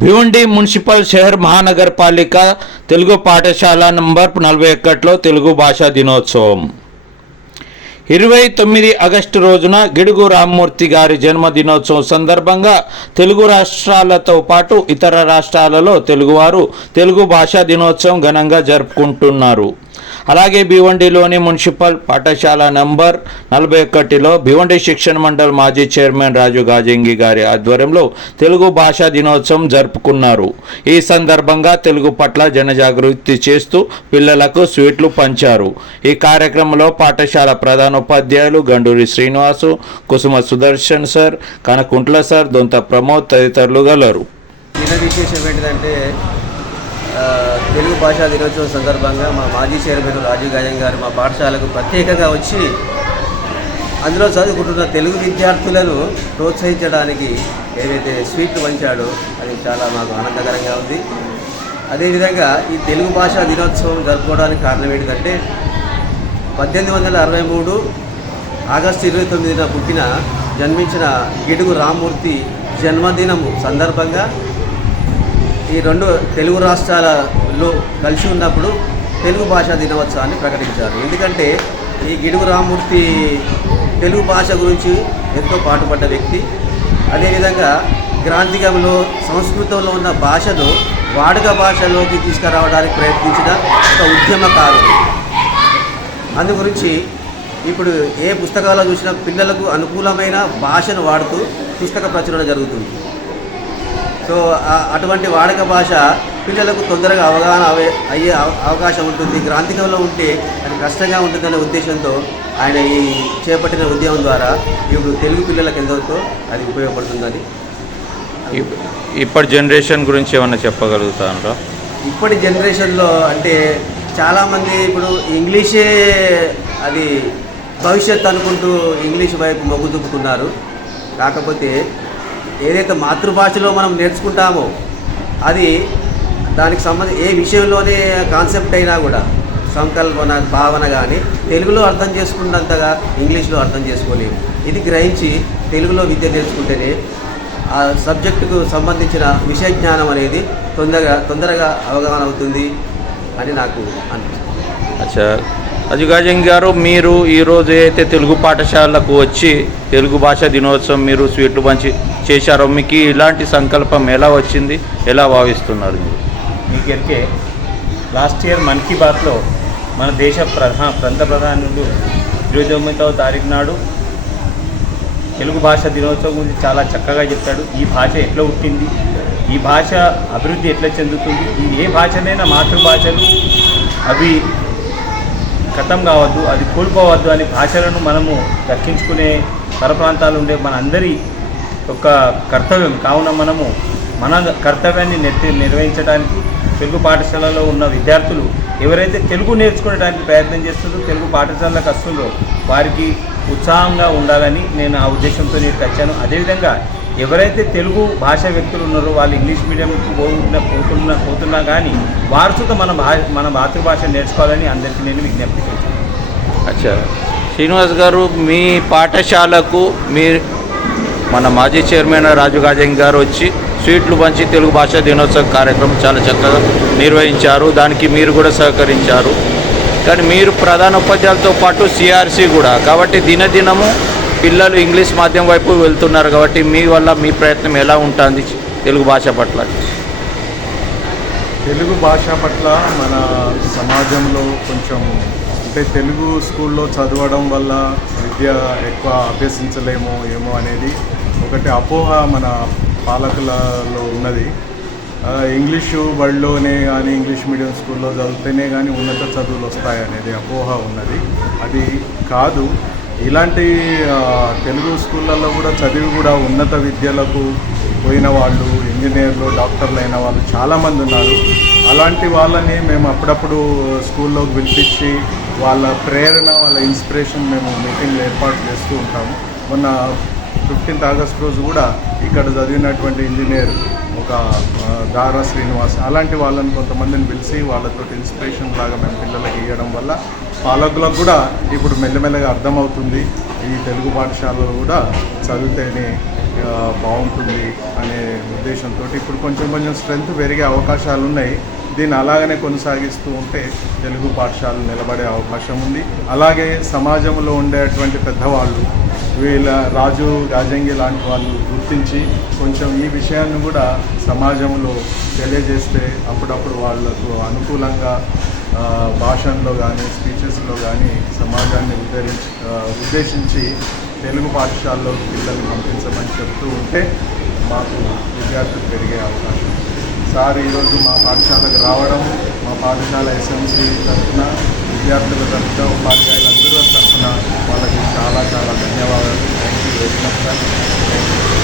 Bhiwandi municipal షహర్ మహానగరపాలిక తెలుగు పాఠశాల నంబర్ నలభై ఒకటిలో తెలుగు భాషా దినోత్సవం. ఇరవై తొమ్మిది ఆగస్టు రోజున గిడుగు రామ్మూర్తి గారి జన్మదినోత్సవం సందర్భంగా తెలుగు రాష్ట్రాలతో పాటు ఇతర రాష్ట్రాలలో తెలుగువారు తెలుగు భాషా దినోత్సవం ఘనంగా జరుపుకుంటున్నారు. అలాగే భివండిలోని మున్సిపల్ పాఠశాల నంబర్ నలభై ఒకటిలో భివండి శిక్షణ మండలి మాజీ చైర్మన్ రాజు గాజంగి గారి ఆధ్వర్యంలో తెలుగు భాషా దినోత్సవం జరుపుకున్నారు. ఈ సందర్భంగా తెలుగు పట్ల జనజాగృతి చేస్తూ పిల్లలకు స్వీట్లు పంచారు. ఈ కార్యక్రమంలో పాఠశాల ప్రధానోపాధ్యాయులు గండూరి శ్రీనివాసు కుసుమ సుదర్శన్ సార్ కనకుంట్ల సార్ దొంత ప్రమోద్ తదితరులు గలరు. దిన విశేషం ఏంటిదంటే తెలుగు భాషా దినోత్సవం సందర్భంగా మా మాజీ చైర్మన్ రాజీవ్ గాయం గారు మా పాఠశాలకు ప్రత్యేకంగా వచ్చి అందులో చదువుకుంటున్న తెలుగు విద్యార్థులను ప్రోత్సహించడానికి ఏదైతే స్వీట్లు పంచాడో అది చాలా మాకు ఆనందకరంగా ఉంది. అదేవిధంగా ఈ తెలుగు భాషా దినోత్సవం జరుపుకోవడానికి కారణం ఏంటంటే పద్దెనిమిది వందల అరవై మూడు ఆగస్టు ఇరవై తొమ్మిదిన పుట్టిన జన్మించిన గిడుగు రామ్మూర్తి జన్మదినము సందర్భంగా ఈ రెండు తెలుగు రాష్ట్రాల లో కలిసి ఉన్నప్పుడు తెలుగు భాషా దినోత్సవాన్ని ప్రకటించారు. ఎందుకంటే ఈ గిడుగు రామూర్తి తెలుగు భాష గురించి ఎంతో పాటుపడ్డ వ్యక్తి. అదేవిధంగా గ్రాంధికంలో సంస్కృతంలో ఉన్న భాషను వాడుక భాషలోకి తీసుకురావడానికి ప్రయత్నించిన ఒక ఉద్యమకారుడు. అందు గురించి ఇప్పుడు ఏ పుస్తకాల్లో చూసినా పిల్లలకు అనుకూలమైన భాషను వాడుతూ పుస్తక ప్రచురణ జరుగుతుంది. సో అటువంటి వాడక భాష పిల్లలకు తొందరగా అవగాహన అవే అయ్యే అవ- అవకాశం ఉంటుంది. గ్రాంధికంలో ఉంటే అది కష్టంగా ఉంటుందనే ఉద్దేశంతో ఆయన ఈ చేపట్టిన ఉద్యమం ద్వారా ఇప్పుడు తెలుగు పిల్లలకు ఎంతో అది ఉపయోగపడుతుందని ఇప్- ఇప్పటి జనరేషన్ గురించి ఏమన్నా చెప్పగలుగుతారా? ఇప్పటి జనరేషన్లో అంటే చాలామంది ఇప్పుడు ఇంగ్లీషే అది భవిష్యత్ అనుకుంటూ ఇంగ్లీష్ వైపు మొగ్గు చూపుతున్నారు. కాకపోతే ఏదైతే మాతృభాషలో మనం నేర్చుకుంటామో అది దానికి సంబంధించి ఏ విషయంలోనే కాన్సెప్ట్ అయినా కూడా సంకల్పన భావన కానీ తెలుగులో అర్థం చేసుకున్నంతగా ఇంగ్లీష్లో అర్థం చేసుకోలేము. ఇది గ్రహించి తెలుగులో విద్య నేర్చుకుంటేనే ఆ సబ్జెక్టుకు సంబంధించిన విషయ జ్ఞానం అనేది తొందరగా తొందరగా అవగాహన అవుతుంది అని నాకు అనిపిస్తుంది. అచ్చా. అజుగాజంగ్ గారు మీరు ఈరోజు అయితే తెలుగు పాఠశాలకు వచ్చి తెలుగు భాష దినోత్సవం మీరు స్వీట్లు పంచి చేశారో మీకు ఇలాంటి సంకల్పం ఎలా వచ్చింది? ఎలా భావిస్తున్నారు మీరు? మీ గెలికే లాస్ట్ ఇయర్ మన్ కీ బాత్లో మన దేశ ప్రధాన ప్రాంత ప్రధానుడు ఇరవై తొమ్మిదవ తారీఖు నాడు తెలుగు భాష దినోత్సవం గురించి చాలా చక్కగా చెప్పాడు. ఈ భాష ఎట్లా పుట్టింది? ఈ భాష అభివృద్ధి ఎట్లా చెందుతుంది? ఈ ఏ భాషనైనా మాతృభాషలు అవి కథం కావద్దు అది కోల్పోవద్దు అని భాషలను మనము దక్కించుకునే పరప్రాంతాలు ఉండే మన అందరి ఒక కర్తవ్యం. కావున మనము మన కర్తవ్యాన్ని నెత్తి నిర్వహించడానికి తెలుగు పాఠశాలలో ఉన్న విద్యార్థులు ఎవరైతే తెలుగు నేర్చుకోవడానికి ప్రయత్నం చేస్తుందో తెలుగు పాఠశాలకు వస్తుందో వారికి ఉత్సాహంగా ఉండాలని నేను ఆ ఉద్దేశంతో నేను వచ్చాను. అదేవిధంగా ఎవరైతే తెలుగు భాష వ్యక్తులు ఉన్నారో వాళ్ళు ఇంగ్లీష్ మీడియంకి పోతున్నా పోతున్నా పోతున్నా కానీ వారు సుత మన భా మన మాతృభాష నేర్చుకోవాలని అందరికీ నేను విజ్ఞప్తి చేశాను అచ్చా. శ్రీనివాస్ గారు మీ పాఠశాలకు మీ మన మాజీ చైర్మన్ రాజు గాజంగ్ గారు వచ్చి స్వీట్లు పంచి తెలుగు భాషా దినోత్సవ కార్యక్రమం చాలా చక్కగా నిర్వహించారు. దానికి మీరు కూడా సహకరించారు. కానీ మీరు ప్రధాన ఉపాధ్యాయులతో పాటు సిఆర్సి కూడా. కాబట్టి దినదినము పిల్లలు ఇంగ్లీష్ మాధ్యమం వైపు వెళ్తున్నారు కాబట్టి మీ వల్ల మీ ప్రయత్నం ఎలా ఉంటుంది తెలుగు భాష పట్ల? తెలుగు భాష పట్ల మన సమాజంలో కొంచెం అంటే తెలుగు స్కూల్లో చదవడం వల్ల విద్య ఎక్కువ అభ్యసించలేమో ఏమో అనేది ఒకటి అపోహ మన పాలకులలో ఉన్నది. ఇంగ్లీషు బడిలోనే కానీ ఇంగ్లీష్ మీడియం స్కూల్లో చదివితేనే కానీ ఉన్నత చదువులు వస్తాయనేది అపోహ ఉన్నది. అది కాదు. ఇలాంటి తెలుగు స్కూళ్ళల్లో కూడా చదివి కూడా ఉన్నత విద్యలకు పోయిన వాళ్ళు ఇంజనీర్లు డాక్టర్లు అయిన వాళ్ళు చాలామంది ఉన్నారు. అలాంటి వాళ్ళని మేము అప్పుడప్పుడు స్కూల్లోకి పిలిపించి వాళ్ళ ప్రేరణ వాళ్ళ ఇన్స్పిరేషన్ మేము మీటింగ్లు ఏర్పాటు చేస్తూ ఉంటాము. మొన్న ఫిఫ్టీన్త్ ఆగస్ట్ రోజు కూడా ఇక్కడ చదివినటువంటి ఇంజనీర్ ఒక దారా శ్రీనివాస్ అలాంటి వాళ్ళని కొంతమందిని పిలిచి వాళ్ళతో ఇన్స్పిరేషన్ లాగా మేము పిల్లలకి ఇవ్వడం వల్ల పాలకులకు కూడా ఇప్పుడు మెల్లమెల్లగా అర్థమవుతుంది. ఈ తెలుగు పాఠశాలలో కూడా చదివితేనే బాగుంటుంది అనే ఉద్దేశంతో ఇప్పుడు కొంచెం కొంచెం స్ట్రెంగ్త్ పెరిగే అవకాశాలు ఉన్నాయి. దీన్ని అలాగనే కొనసాగిస్తూ ఉంటే తెలుగు పాఠశాలలు నిలబడే అవకాశం ఉంది. అలాగే సమాజంలో ఉండేటువంటి పెద్దవాళ్ళు వీళ్ళ రాజు రాజంగి లాంటి వాళ్ళు గుర్తించి కొంచెం ఈ విషయాన్ని కూడా సమాజంలో తెలియజేస్తే అప్పుడప్పుడు వాళ్ళకు అనుకూలంగా భాషల్లో కానీ స్పీచెస్లో కానీ సమాజాన్ని ఉద్ధరించి ఉద్దేశించి తెలుగు పాఠశాలలో పిల్లల్ని పంపించమని చెప్తూ ఉంటే మాకు విద్యార్థులు పెరిగే అవకాశం సార్ ఈరోజు మా పాఠశాలకు రావడం మా పాఠశాల ఎస్ఎంసీ తరఫున విద్యార్థుల తరఫున ఉపాధ్యాయుల చాలా చాలా ధన్యవాదాలు. Thank you very much sir thank you